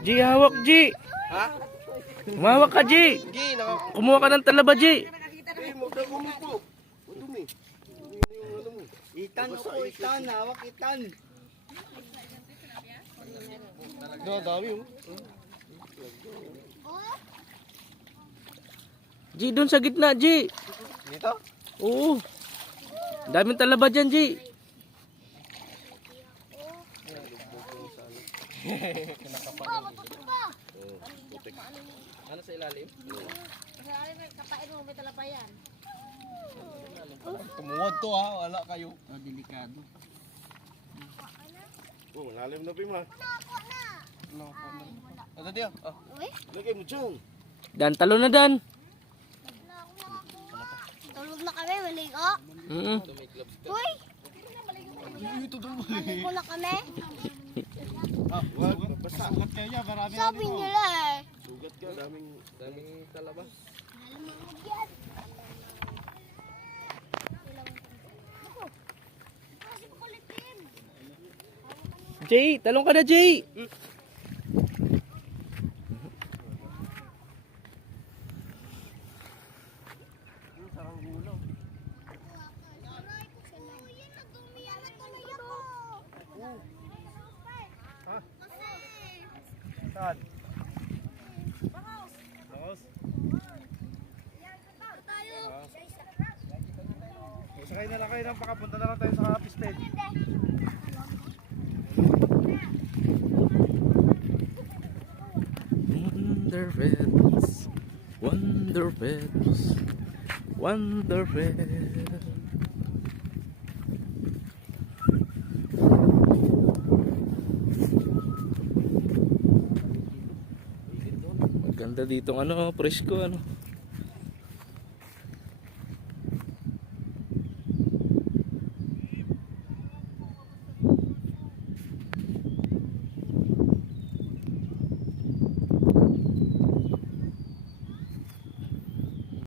Ji, hawak Ji. Ha? Humawak ka Ji. Kumuha ka ng talaba Ji. Itan ako, itan. Hawak itan. Dami yung. Ji, doon sa gitna Ji. Dito? Oo. Daming talaba dyan Ji. Ano sa ilalim? Kapain mo, may talapayan. Tumuwad to ha, wala kayo. Delikado. Oh, malalim na pima. Ano diyo? Oh. Lagay mo dyan. Dan, talo na Dan. Tulog na kami, maligo. Uy! Maligo na kami. Ah, wag. Basta. Sugat kayo niya, marami na Sabi dito. nila eh. Sugat ka. Daming talaba. Jay, talong ka na Jay. Saan? Bangos. Sakay na lang kayo ng pakapunta na lang tayo sa Capistel. Wonderfeds, wonderfeds. Maganda dito ano, presko ano.